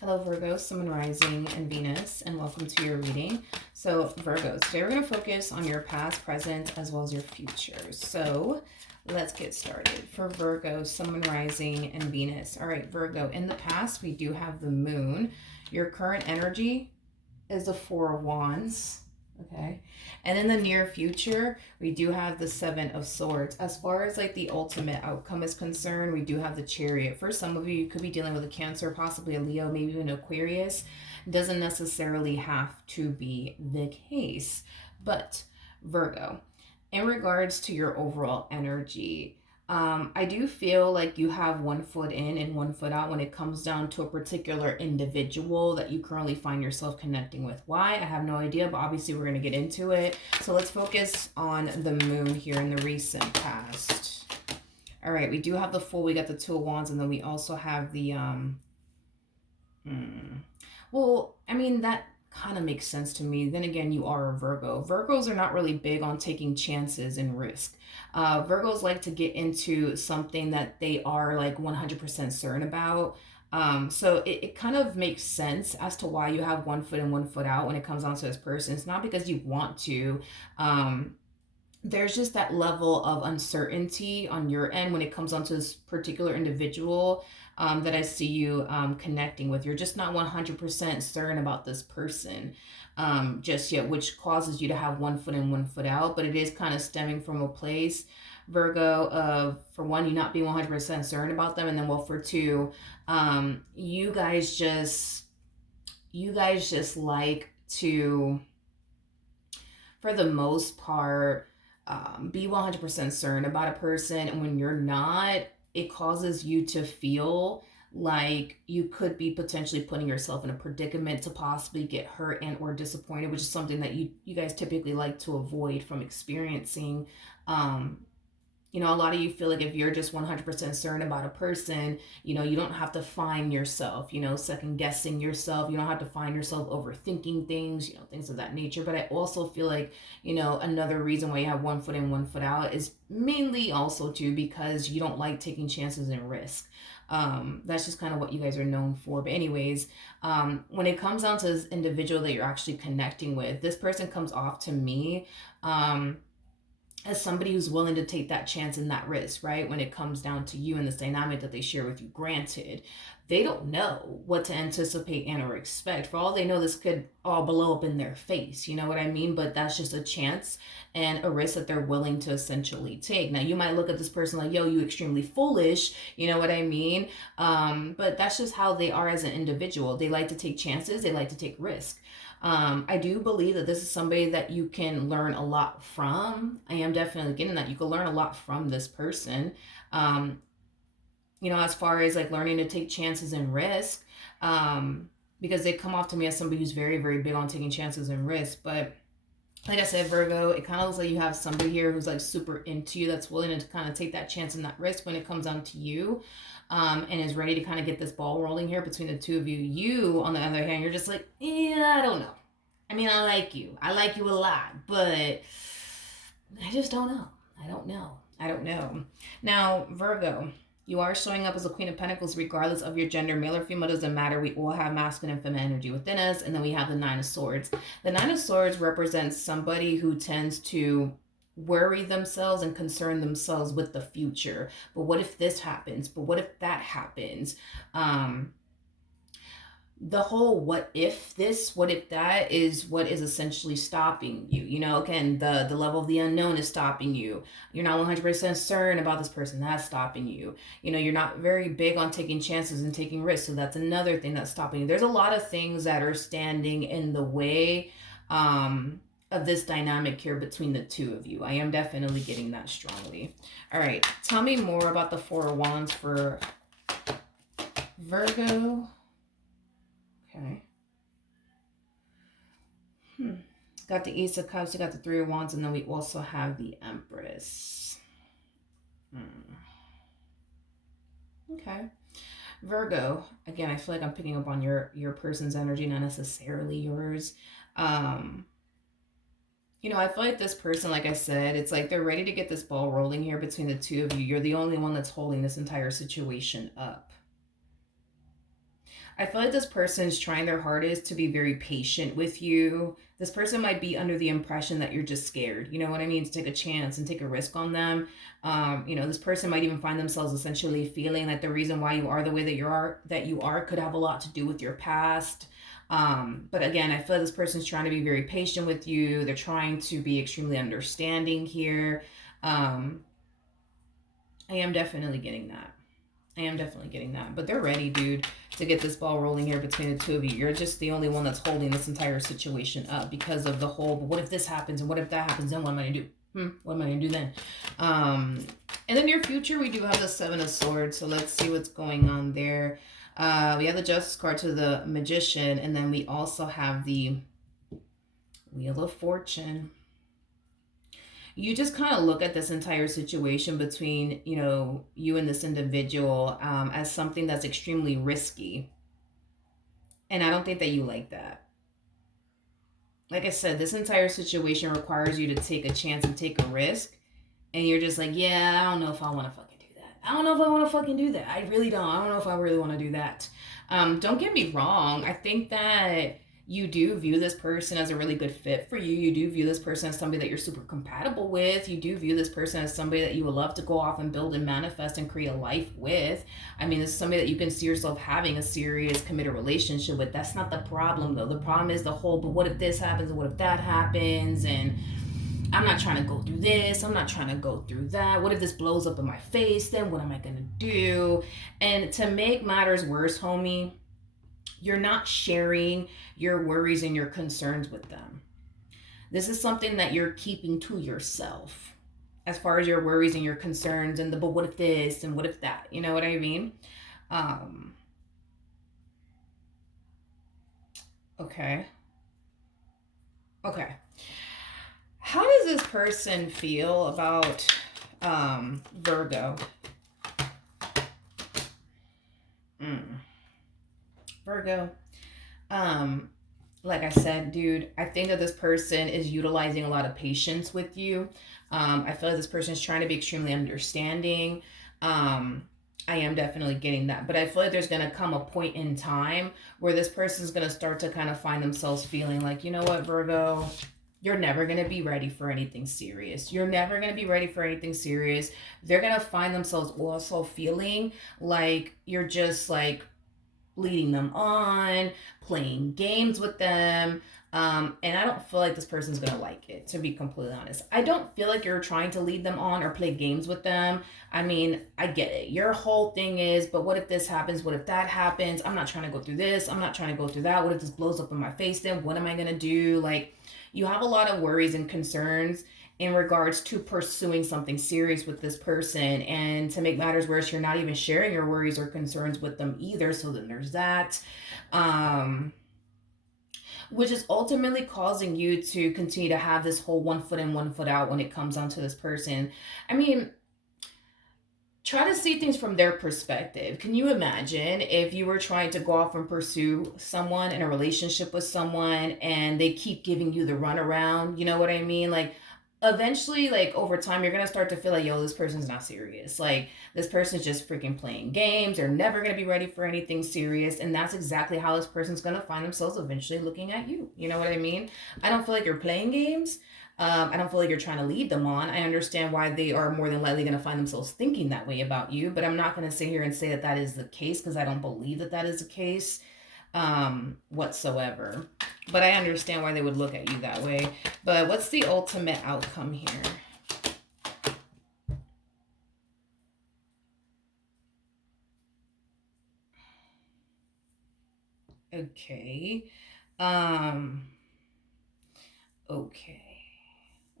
Hello, Virgo, Sun, Moon, Rising, and Venus, and welcome to your reading. So, Virgos, today we're going to focus on your past, present, as well as your future. So, let's get started. For Virgo, Sun, Moon, Rising, and Venus. All right, Virgo, in the past, we do have the Moon. Your current energy is the Four of Wands. Okay. And in the near future, we do have the Seven of Swords. As far as like the ultimate outcome is concerned, we do have the Chariot. For some of you, you could be dealing with a Cancer, possibly a Leo, maybe even Aquarius. Doesn't necessarily have to be the case. But Virgo, in regards to your overall energy, I do feel like you have one foot in and one foot out when it comes down to a particular individual that you currently find yourself connecting with. Why? I have no idea, but obviously we're going to get into it. So let's focus on the moon here in the recent past. All right, we do have the Fool, we got the Two of Wands, and then we also have the, well, I mean, that kind of makes sense to me. Then again, you are a Virgo. Virgos are not really big on taking chances and risk. Virgos like to get into something that they are like 100% certain about. So it kind of makes sense as to why you have one foot in, one foot out when it comes down to this person. It's not because you want to. There's just that level of uncertainty on your end when it comes onto this particular individual that I see you connecting with. You're just not 100% certain about this person just yet, which causes you to have one foot in, one foot out. But it is kind of stemming from a place, Virgo, of, for one, you not being 100% certain about them. And then, well, for two, you guys just like to, for the most part, be 100% certain about a person, and when you're not, it causes you to feel like you could be potentially putting yourself in a predicament to possibly get hurt and or disappointed, which is something that you guys typically like to avoid from experiencing. You know, a lot of you feel like if you're just 100% certain about a person, you know, you don't have to find yourself, you know, second guessing yourself. You don't have to find yourself overthinking things, you know, things of that nature. But I also feel like, you know, another reason why you have one foot in, one foot out is mainly also too because you don't like taking chances and risk. That's just kind of what you guys are known for. But anyways, when it comes down to this individual that you're actually connecting with, this person comes off to me as somebody who's willing to take that chance and that risk, right? When it comes down to you and this dynamic that they share with you. Granted, they don't know what to anticipate and or expect. For all they know, this could all blow up in their face. You know what I mean? But that's just a chance and a risk that they're willing to essentially take. Now, you might look at this person like, yo, you extremely foolish. You know what I mean? But that's just how they are as an individual. They like to take chances. They like to take risk. I do believe that this is somebody that you can learn a lot from. I am definitely getting that. You can learn a lot from this person. You know, as far as like learning to take chances and risk, because they come off to me as somebody who's very, very big on taking chances and risk. But like I said, Virgo, it kind of looks like you have somebody here who's like super into you, that's willing to kind of take that chance and that risk when it comes down to you, and is ready to kind of get this ball rolling here between the two of you. You, on the other hand, you're just like, yeah, I don't know. I mean, I like you. I like you a lot, but I just don't know. I don't know. Now, Virgo, you are showing up as a Queen of Pentacles regardless of your gender. Male or female doesn't matter. We all have masculine and feminine energy within us. And then we have the Nine of Swords. The Nine of Swords represents somebody who tends to worry themselves and concern themselves with the future. But what if this happens? But what if that happens? The whole what if this, what if that is what is essentially stopping you. You know, again, the level of the unknown is stopping you. You're not 100% certain about this person. That's stopping you. You know, you're not very big on taking chances and taking risks. So that's another thing that's stopping you. There's a lot of things that are standing in the way of this dynamic here between the two of you. I am definitely getting that strongly. All right. Tell me more about the Four of Wands for Virgo. Okay. Got the Ace of Cups, we got the Three of Wands, and then we also have the Empress. Okay. Virgo, again, I feel like I'm picking up on your person's energy, not necessarily yours. You know, I feel like this person, like I said, it's like they're ready to get this ball rolling here between the two of you. You're the only one that's holding this entire situation up. I feel like this person's trying their hardest to be very patient with you. This person might be under the impression that you're just scared. You know what I mean? To take a chance and take a risk on them. This person might even find themselves essentially feeling that the reason why you are the way that you are could have a lot to do with your past. But again, I feel like this person's trying to be very patient with you. They're trying to be extremely understanding here. Um, I am definitely getting that. I am definitely getting that. But they're ready, dude, to get this ball rolling here between the two of you. You're just the only one that's holding this entire situation up because of the whole, but what if this happens and what if that happens? Then what am I going to do? What am I going to do then? In the near future, we do have the Seven of Swords. So let's see what's going on there. We have the Justice card to the Magician. And then we also have the Wheel of Fortune. You just kind of look at this entire situation between, you and this individual as something that's extremely risky. And I don't think that you like that. Like I said, this entire situation requires you to take a chance and take a risk. And you're just like, yeah, I don't know if I want to fucking do that. I don't know if I want to fucking do that. I really don't. I don't know if I really want to do that. Don't get me wrong. I think that you do view this person as a really good fit for you. You do view this person as somebody that you're super compatible with. You do view this person as somebody that you would love to go off and build and manifest and create a life with. I mean, this is somebody that you can see yourself having a serious, committed relationship with. That's not the problem, though. The problem is the whole, but what if this happens and what if that happens? And I'm not trying to go through this. I'm not trying to go through that. What if this blows up in my face? Then what am I going to do? And to make matters worse, homie, you're not sharing your worries and your concerns with them. This is something that you're keeping to yourself as far as your worries and your concerns and but what if this and what if that? You know what I mean? Okay. Okay. How does this person feel about Virgo? Virgo. Like I said, dude, I think that this person is utilizing a lot of patience with you. I feel like this person is trying to be extremely understanding. I am definitely getting that. But I feel like there's going to come a point in time where this person is going to start to kind of find themselves feeling like, you know what, Virgo, you're never going to be ready for anything serious. You're never going to be ready for anything serious. They're going to find themselves also feeling like you're just like leading them on, playing games with them. And I don't feel like this person's gonna like it, to be completely honest. I don't feel like you're trying to lead them on or play games with them. I mean, I get it. Your whole thing is, but what if this happens? What if that happens? I'm not trying to go through this. I'm not trying to go through that. What if this blows up in my face then? What am I gonna do? Like, you have a lot of worries and concerns in regards to pursuing something serious with this person. And to make matters worse, you're not even sharing your worries or concerns with them either. So then there's that. Which is ultimately causing you to continue to have this whole 1 foot in, 1 foot out when it comes down to this person. I mean, try to see things from their perspective. Can you imagine if you were trying to go off and pursue someone in a relationship with someone and they keep giving you the runaround? You know what I mean? Like, eventually, like, over time, you're gonna start to feel like, yo, this person's not serious. Like, this person's just freaking playing games. They're never gonna be ready for anything serious. And that's exactly how this person's gonna find themselves eventually looking at you. You know what I mean? I don't feel like you're playing games. I don't feel like you're trying to lead them on. I understand why they are more than likely going to find themselves thinking that way about you, but I'm not going to sit here and say that that is the case because I don't believe that that is the case whatsoever. But I understand why they would look at you that way. But what's the ultimate outcome here? Okay. Okay.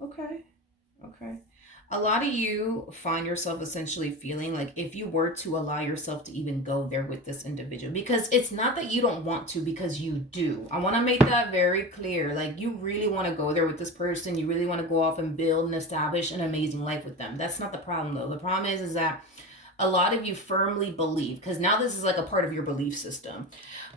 Okay. Okay. A lot of you find yourself essentially feeling like if you were to allow yourself to even go there with this individual, because it's not that you don't want to, because you do. I want to make that very clear. Like, you really want to go there with this person. You really want to go off and build and establish an amazing life with them. That's not the problem, though. The problem is that a lot of you firmly believe, because now this is like a part of your belief system.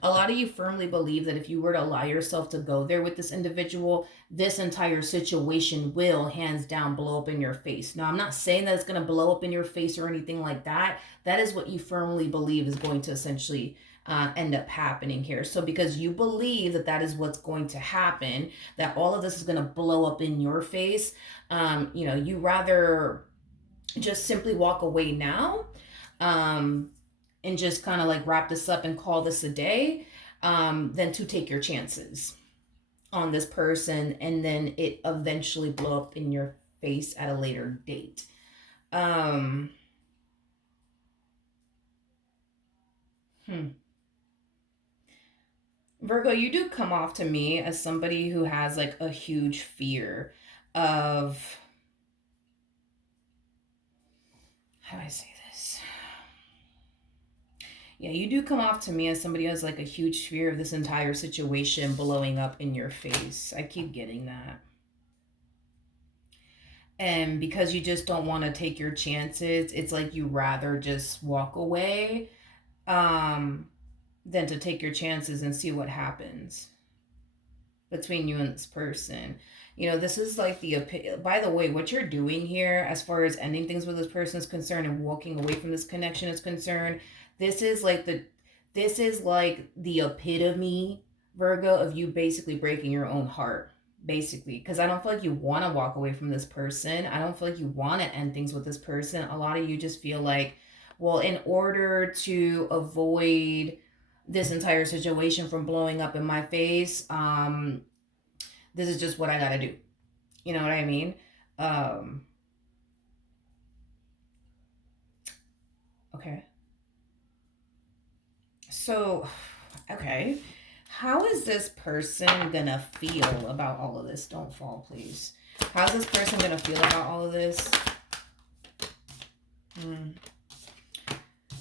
A lot of you firmly believe that if you were to allow yourself to go there with this individual, this entire situation will hands down blow up in your face. Now, I'm not saying that it's going to blow up in your face or anything like that. That is what you firmly believe is going to essentially end up happening here. So because you believe that that is what's going to happen, that all of this is going to blow up in your face, you rather just simply walk away now, um, and just kind of like wrap this up and call this a day, than to take your chances on this person and then it eventually blow up in your face at a later date. Um, hmm. Virgo, you do come off to me as somebody who has like a huge fear of, how do I say this? Yeah, you do come off to me as somebody who has like a huge fear of this entire situation blowing up in your face. I keep getting that. And because you just don't want to take your chances, it's like you rather just walk away, um, than to take your chances and see what happens between you and this person. This is like by the way, what you're doing here as far as ending things with this person is concerned and walking away from this connection is concerned, this is like the epitome, Virgo, of you basically breaking your own heart. Basically, because I don't feel like you want to walk away from this person. I don't feel like you want to end things with this person. A lot of you just feel like, well, in order to avoid this entire situation from blowing up in my face, this is just what I gotta do. You know what I mean? Um, okay. So, okay. How is this person gonna feel about all of this? Don't fall, please. How's this person gonna feel about all of this? Mm.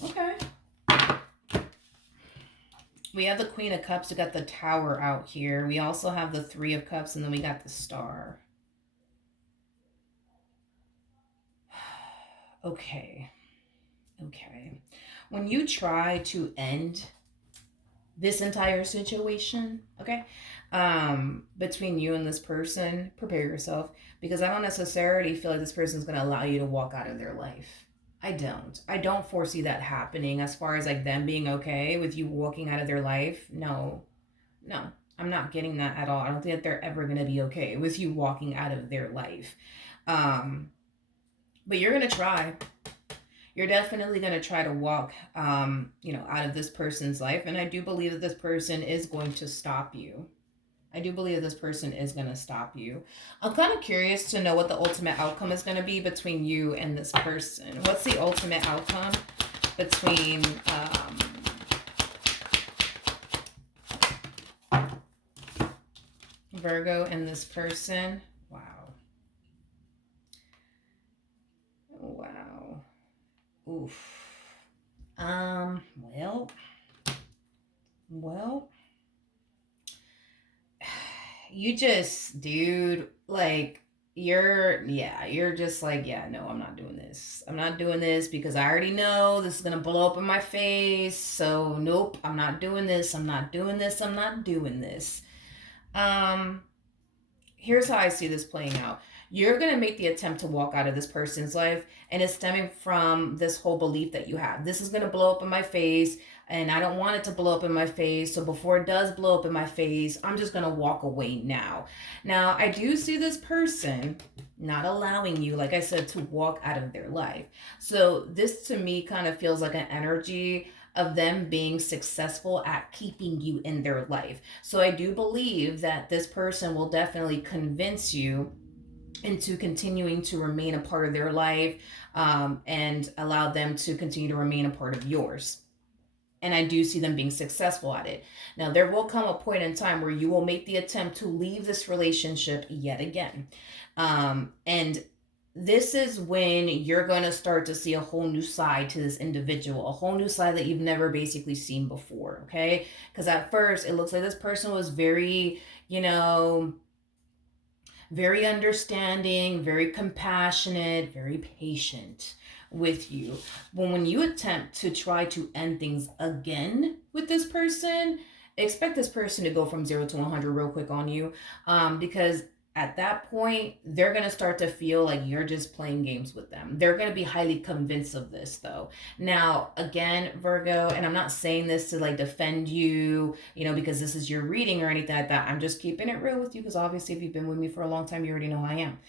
Okay. We have the Queen of Cups. We got the Tower out here. We also have the Three of Cups, and then we got the Star. Okay. Okay. When you try to end this entire situation, okay, between you and this person, prepare yourself, because I don't necessarily feel like this person's going to allow you to walk out of their life. I don't foresee that happening as far as like them being okay with you walking out of their life. No, no, I'm not getting that at all. I don't think that they're ever going to be okay with you walking out of their life. um but you're going to try. You're definitely going to try to walk, out of this person's life, and I do believe that this person is going to stop you. I do believe that this person is going to stop you. I'm kind of curious to know what the ultimate outcome is going to be between you and this person. What's the ultimate outcome between Virgo and this person? Wow. Wow. Oof. Well, well, you just, dude, like, you're just like, yeah, no, I'm not doing this. I'm not doing this because I already know this is gonna blow up in my face. So, nope, I'm not doing this. I'm not doing this. I'm not doing this. Um, Here's how I see this playing out. You're going to make the attempt to walk out of this person's life, and it's stemming from this whole belief that you have. This is going to blow up in my face, and I don't want it to blow up in my face. So before it does blow up in my face, I'm just going to walk away now. Now, I do see this person not allowing you, like I said, to walk out of their life. So this to me kind of feels like an energy of them being successful at keeping you in their life. So I do believe that this person will definitely convince you into continuing to remain a part of their life, and allow them to continue to remain a part of yours. And I do see them being successful at it. Now, there will come a point in time where you will make the attempt to leave this relationship yet again. And this is when you're going to start to see a whole new side to this individual, a whole new side that you've never basically seen before, okay? Because at first, it looks like this person was very, very understanding, very compassionate, very patient with you. But when you attempt to try to end things again with this person, expect this person to go from 0 to 100 real quick on you, because At that point, they're going to start to feel like you're just playing games with them. They're going to be highly convinced of this, though. Now, again, Virgo, and I'm not saying this to like defend you, because this is your reading or anything like that. I'm just keeping it real with you because obviously, if you've been with me for a long time, you already know who I am.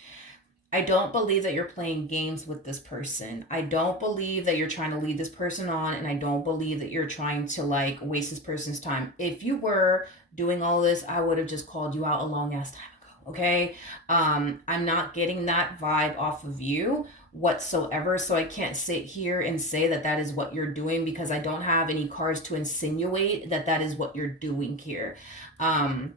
I don't believe that you're playing games with this person. I don't believe that you're trying to lead this person on, and I don't believe that you're trying to like waste this person's time. If you were doing all this, I would have just called you out a long ass time ago. Okay. I'm not getting that vibe off of you whatsoever. So I can't sit here and say that that is what you're doing because I don't have any cards to insinuate that that is what you're doing here. Um,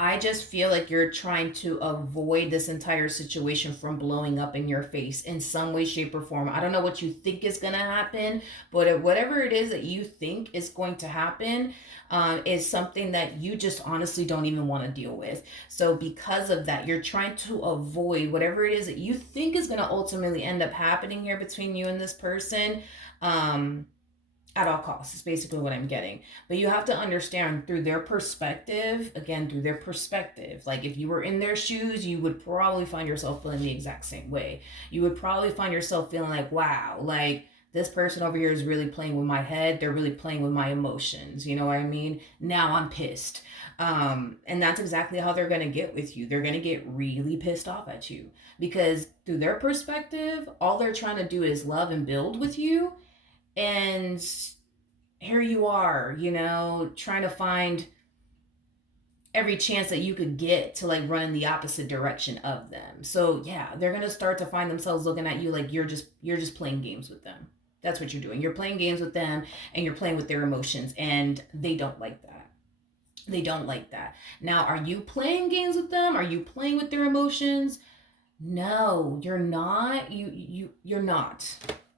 I just feel like you're trying to avoid this entire situation from blowing up in your face in some way, shape, or form. I don't know what you think is going to happen, but whatever it is that you think is going to happen is something that you just honestly don't even want to deal with. So, because of that, you're trying to avoid whatever it is that you think is going to ultimately end up happening here between you and this person. Um, at all costs is basically what I'm getting. But you have to understand through their perspective, again, through their perspective, like if you were in their shoes, you would probably find yourself feeling the exact same way. You would probably find yourself feeling like, wow, like this person over here is really playing with my head. They're really playing with my emotions. You know what I mean? Now I'm pissed. And that's exactly how they're going to get with you. They're going to get really pissed off at you because through their perspective, all they're trying to do is love and build with you. And here you are, trying to find every chance that you could get to like run in the opposite direction of them. So yeah, they're gonna start to find themselves looking at you like you're just playing games with them. That's what you're doing. You're playing games with them and you're playing with their emotions, and they don't like that. They don't like that. Now, are you playing games with them? Are you playing with their emotions? No, you're not. You're not.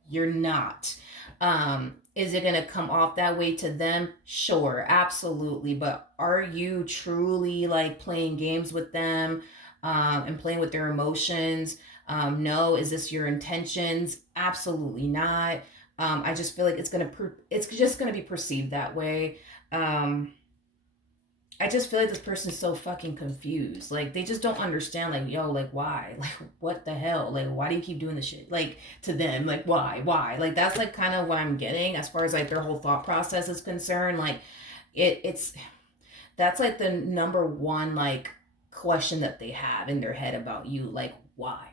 You're not. Is it going to come off that way to them? Sure, absolutely. But are you truly like playing games with them and playing with their emotions? No. Is this your intentions? Absolutely not. I just feel like it's just gonna be perceived that way. Um, I just feel like this person's so fucking confused. Like they just don't understand. Like yo, like why? Like what the hell? Like why do you keep doing this shit? Like to them, like why? Why? Like that's like kind of what I'm getting as far as like their whole thought process is concerned. Like it's that's like the number one like question that they have in their head about you. Like why?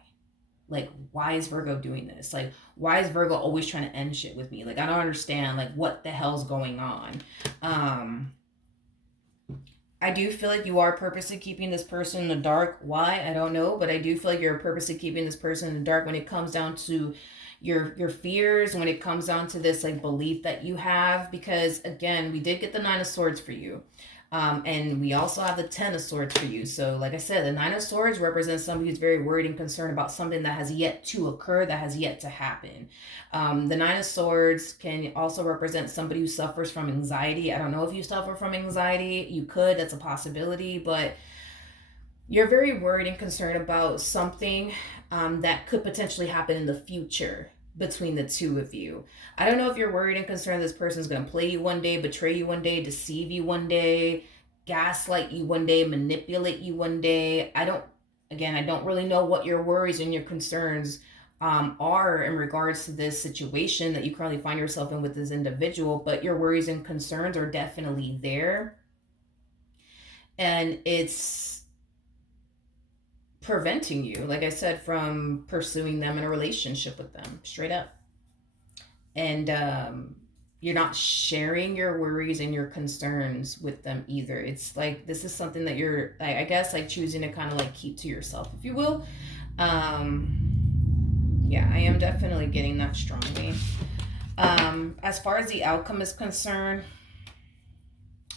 Like why is Virgo doing this? Like why is Virgo always trying to end shit with me? Like I don't understand. Like what the hell's going on? Um I do feel like you are purposely keeping this person in the dark. Why? I don't know, but I do feel like you're purposely keeping this person in the dark when it comes down to your fears, when it comes down to this like belief that you have. Because again, we did get the Nine of Swords for you. And we also have the Ten of Swords for you. So, like I said, the Nine of Swords represents somebody who's very worried and concerned about something that has yet to occur, that has yet to happen. The Nine of Swords can also represent somebody who suffers from anxiety. I don't know if you suffer from anxiety. You could, that's a possibility, but you're very worried and concerned about something that could potentially happen in the future between the two of you. I don't know if you're worried and concerned this person's going to play you one day, betray you one day, deceive you one day, gaslight you one day, manipulate you one day. I don't really know what your worries and your concerns are in regards to this situation that you currently find yourself in with this individual, but your worries and concerns are definitely there. And it's preventing you, like I said, from pursuing them in a relationship with them straight up. And you're not sharing your worries and your concerns with them either. It's like this is something that you're, I guess, like choosing to kind of like keep to yourself, if you will. Yeah, I am definitely getting that strongly. As far as the outcome is concerned,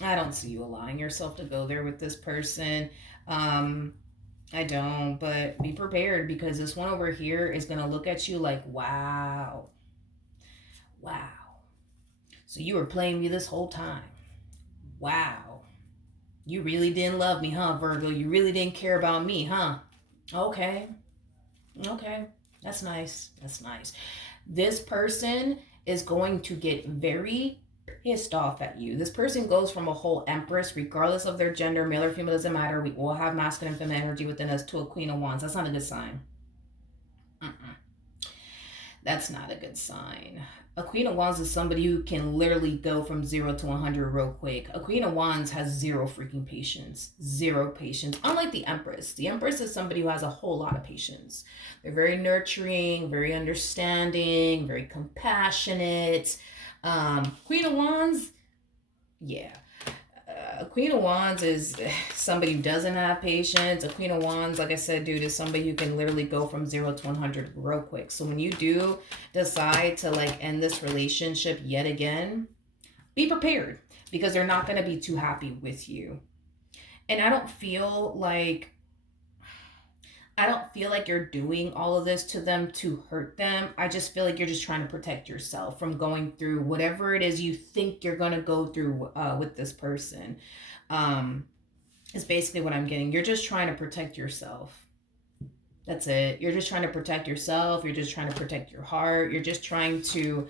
I don't see you allowing yourself to go there with this person. Um, I don't, but be prepared because this one over here is going to look at you like, wow, wow. So you were playing me this whole time. Wow. You really didn't love me, huh, Virgo? You really didn't care about me, huh? Okay. Okay. That's nice. That's nice. This person is going to get very pissed off at you. This person goes from a whole empress, regardless of their gender, male or female, doesn't matter. We all have masculine and feminine energy within us, to a queen of wands. That's not a good sign. Mm-mm. That's not a good sign. A queen of wands is somebody who can literally go from 0 to 100 real quick. A queen of wands has zero freaking patience. Zero patience. Unlike the empress. The empress is somebody who has a whole lot of patience. They're very nurturing, very understanding, very compassionate. Queen of wands, yeah. A queen of wands is somebody who doesn't have patience. A queen of wands, like I said, dude, is somebody who can literally go from 0 to 100 real quick. So when you do decide to like end this relationship yet again, be prepared, because they're not going to be too happy with you. And I don't feel like you're doing all of this to them to hurt them. I just feel like you're just trying to protect yourself from going through whatever it is you think you're going to go through with this person. Um, is basically what I'm getting. You're just trying to protect yourself. That's it. You're just trying to protect yourself. You're just trying to protect your heart. You're just trying to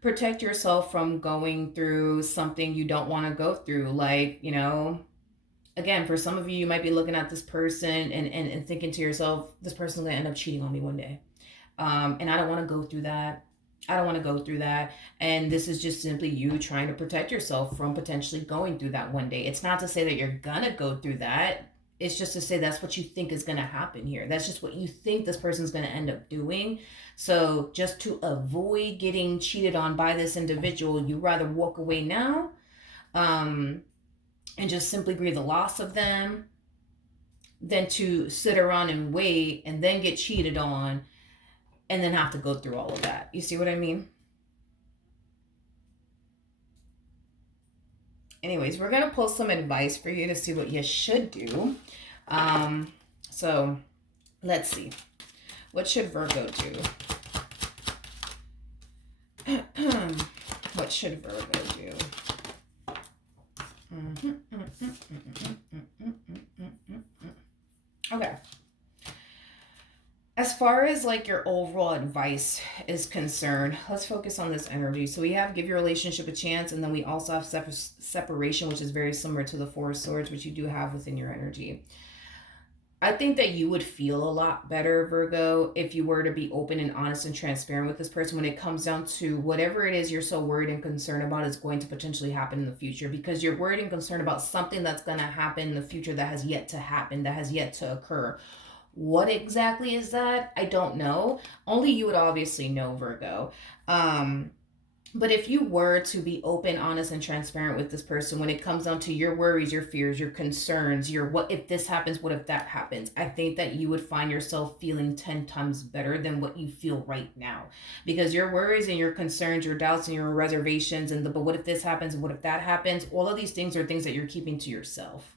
protect yourself from going through something you don't want to go through. Like, again, for some of you, you might be looking at this person and thinking to yourself, this person's going to end up cheating on me one day. And I don't want to go through that. I don't want to go through that. And this is just simply you trying to protect yourself from potentially going through that one day. It's not to say that you're going to go through that. It's just to say that's what you think is going to happen here. That's just what you think this person's going to end up doing. So just to avoid getting cheated on by this individual, you rather walk away now, and just simply grieve the loss of them, than to sit around and wait and then get cheated on and then have to go through all of that. You see what I mean? Anyways, we're going to pull some advice for you to see what you should do. So let's see. What should Virgo do? What should Virgo do? Okay. As far as like your overall advice is concerned, let's focus on this energy. So we have give your relationship a chance, and then we also have separation, which is very similar to the Four of Swords, which you do have within your energy. I think that you would feel a lot better, Virgo, if you were to be open and honest and transparent with this person when it comes down to whatever it is you're so worried and concerned about is going to potentially happen in the future, because you're worried and concerned about something that's going to happen in the future that has yet to happen, that has yet to occur. What exactly is that? I don't know. Only you would obviously know, Virgo. But if you were to be open, honest, and transparent with this person when it comes down to your worries, your fears, your concerns, your what if this happens, what if that happens, I think that you would find yourself feeling 10 times better than what you feel right now. Because your worries and your concerns, your doubts and your reservations, and but what if this happens and what if that happens, all of these things are things that you're keeping to yourself.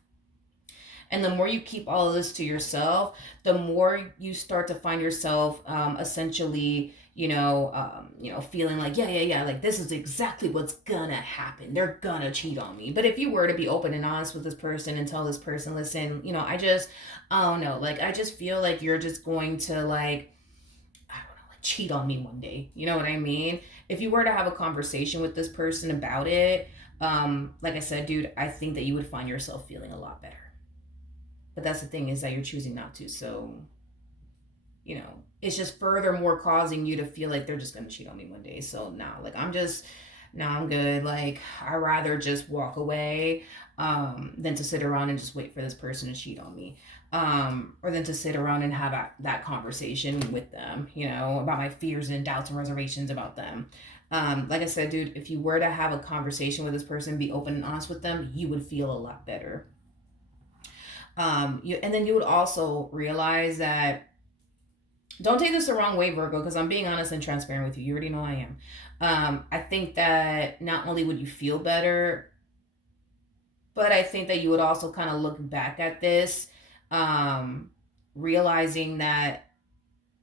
And the more you keep all of this to yourself, the more you start to find yourself essentially, feeling like, yeah, like this is exactly what's gonna happen. They're gonna cheat on me. But if you were to be open and honest with this person and tell this person, listen, I don't know, like I just feel like you're just going to like, I don't know, like cheat on me one day. You know what I mean? If you were to have a conversation with this person about it, like I said, dude, I think that you would find yourself feeling a lot better. But that's the thing, is that you're choosing not to. So, it's just furthermore causing you to feel like they're just going to cheat on me one day. So now, like, I'm good. Like, I'd rather just walk away than to sit around and just wait for this person to cheat on me. Or than to sit around and have that conversation with them, about my fears and doubts and reservations about them. Like I said, dude, if you were to have a conversation with this person, be open and honest with them, you would feel a lot better. And then you would also realize that, don't take this the wrong way, Virgo, because I'm being honest and transparent with you. You already know I am. I think that not only would you feel better, but I think that you would also kind of look back at this, realizing that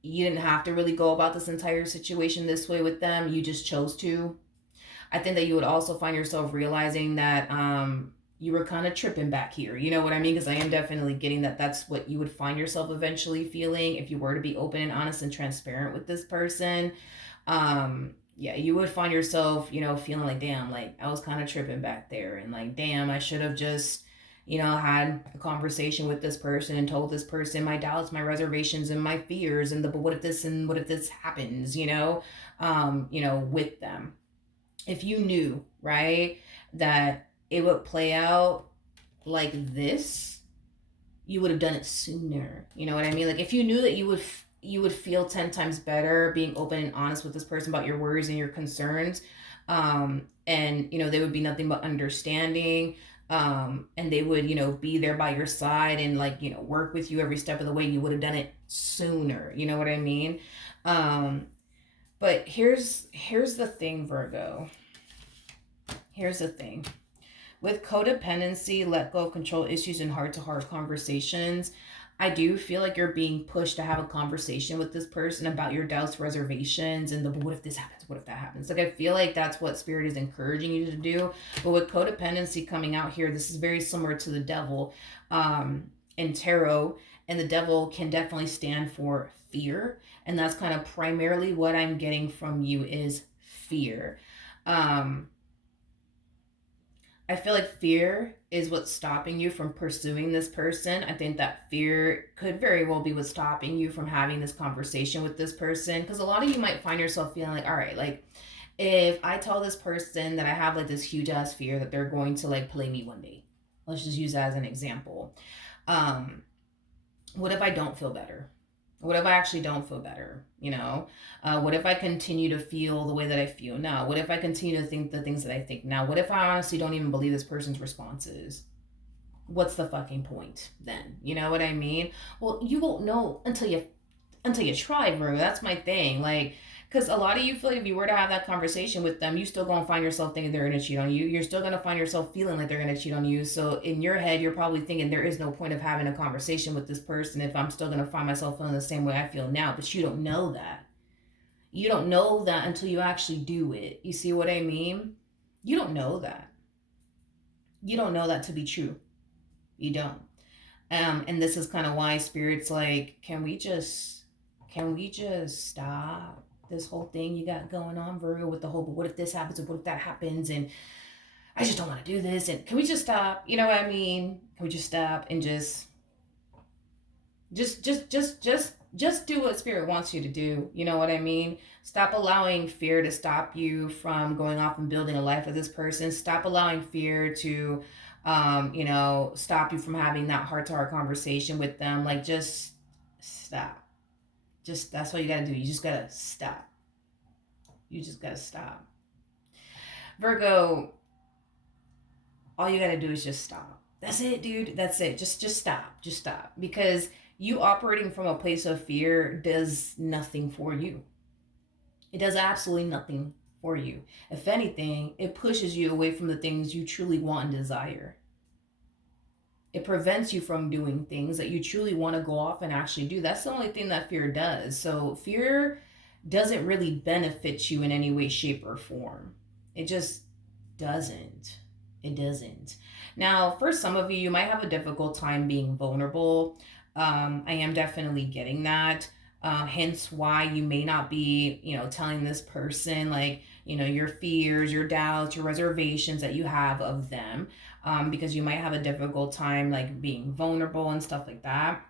you didn't have to really go about this entire situation this way with them. You just chose to. I think that you would also find yourself realizing that you were kind of tripping back here. You know what I mean? Because I am definitely getting that that's what you would find yourself eventually feeling if you were to be open and honest and transparent with this person. Yeah, you would find yourself, feeling like, damn, like I was kind of tripping back there, and like, damn, I should have just, had a conversation with this person and told this person my doubts, my reservations, and my fears, and but what if this and what if this happens, with them. If you knew, right, that it would play out like this, you would have done it sooner. You know what I mean? Like if you knew that you would feel 10 times better being open and honest with this person about your worries and your concerns, and there would be nothing but understanding, and they would be there by your side and like work with you every step of the way, you would have done it sooner. You know what I mean? um but here's the thing, Virgo. Here's the thing. With codependency, let go of control issues, and heart to heart conversations, I do feel like you're being pushed to have a conversation with this person about your doubts, reservations, and what if this happens? What if that happens? Like, I feel like that's what Spirit is encouraging you to do. But with codependency coming out here, this is very similar to the devil in tarot. And the devil can definitely stand for fear. And that's kind of primarily what I'm getting from you is fear. Um, I feel like fear is what's stopping you from pursuing this person. I think that fear could very well be what's stopping you from having this conversation with this person. Because a lot of you might find yourself feeling like, all right, like if I tell this person that I have like this huge ass fear that they're going to like play me one day, let's just use that as an example. Um, what if I don't feel better? What if I actually don't feel better? What if I continue to feel the way that I feel now? What if I continue to think the things that I think now? What if I honestly don't even believe this person's responses? What's the fucking point then? You know what I mean? Well, you won't know until you try, bro. That's my thing. Like, because a lot of you feel like if you were to have that conversation with them, you still gonna find yourself thinking they're gonna cheat on you. You're still gonna find yourself feeling like they're gonna cheat on you. So in your head, you're probably thinking there is no point of having a conversation with this person if I'm still gonna find myself feeling the same way I feel now. But you don't know that. You don't know that until you actually do it. You see what I mean? You don't know that. You don't know that to be true. You don't. And this is kind of why Spirit's like, can we just stop this whole thing you got going on, Virgo, with the whole, but what if this happens and what if that happens, and I just don't want to do this, and can we just stop? You know what I mean? Can we just stop and just do what Spirit wants you to do? You know what I mean? Stop allowing fear to stop you from going off and building a life with this person. Stop allowing fear to stop you from having that heart to heart conversation with them. Like, just stop. Just, that's what you gotta do. You just gotta stop. You just gotta stop. Virgo, all you gotta do is just stop. That's it, dude. That's it. Just stop. Just stop. Because you operating from a place of fear does nothing for you. It does absolutely nothing for you. If anything, it pushes you away from the things you truly want and desire. It prevents you from doing things that you truly want to go off and actually do. That's the only thing that fear does. So fear doesn't really benefit you in any way, shape, or form. It just doesn't. It doesn't. Now, for some of you, you might have a difficult time being vulnerable. I am definitely getting that. Hence why you may not be, telling this person like, your fears, your doubts, your reservations that you have of them, because you might have a difficult time like being vulnerable and stuff like that.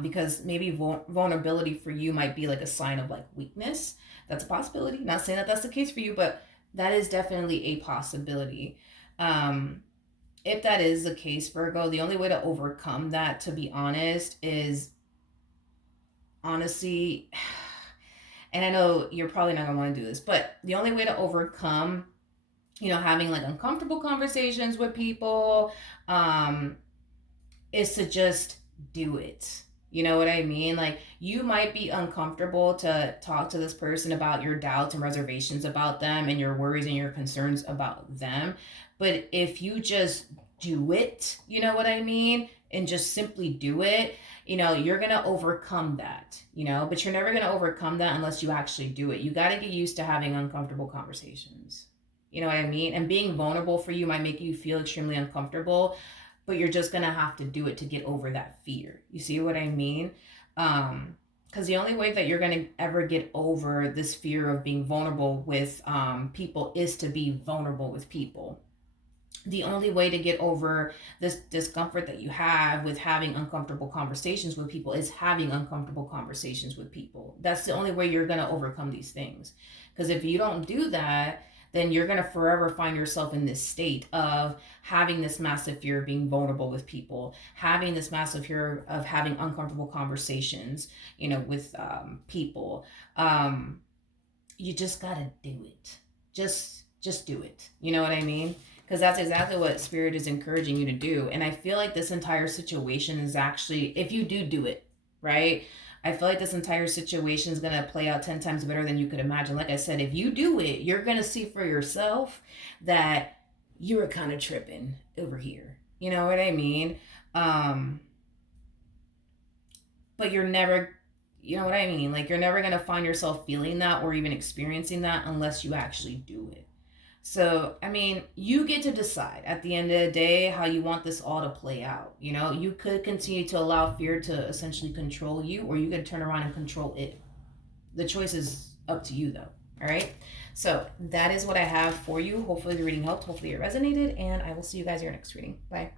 Because maybe vulnerability for you might be like a sign of like weakness. That's a possibility. Not saying that that's the case for you, but that is definitely a possibility. If that is the case, Virgo, the only way to overcome that, to be honest, is honestly, and I know you're probably not gonna want to do this, but the only way to overcome, having like uncomfortable conversations with people, is to just do it. You know what I mean? Like, you might be uncomfortable to talk to this person about your doubts and reservations about them and your worries and your concerns about them. But if you just do it, you know what I mean? And just simply do it, you're going to overcome that, but you're never going to overcome that unless you actually do it. You got to get used to having uncomfortable conversations. You know what I mean? And being vulnerable for you might make you feel extremely uncomfortable, but you're just gonna have to do it to get over that fear. You see what I mean? Because Because the only way that you're going to ever get over this fear of being vulnerable with people is to be vulnerable with people. The only way to get over this discomfort that you have with having uncomfortable conversations with people is having uncomfortable conversations with people. That's the only way you're going to overcome these things. Because if you don't do that, then you're going to forever find yourself in this state of having this massive fear of being vulnerable with people, having this massive fear of having uncomfortable conversations, with people. Um, you just got to do it. Just do it. You know what I mean? Because that's exactly what spirit is encouraging you to do. And I feel like this entire situation is actually, if you do it, right? I feel like this entire situation is going to play out 10 times better than you could imagine. Like I said, if you do it, you're going to see for yourself that you were kind of tripping over here. You know what I mean? Um, but you're never, you know what I mean? Like, you're never going to find yourself feeling that or even experiencing that unless you actually do it. So, I mean, you get to decide at the end of the day how you want this all to play out. You could continue to allow fear to essentially control you, or you could turn around and control it. The choice is up to you, though. All right. So, that is what I have for you. Hopefully, the reading helped. Hopefully, it resonated. And I will see you guys in your next reading. Bye.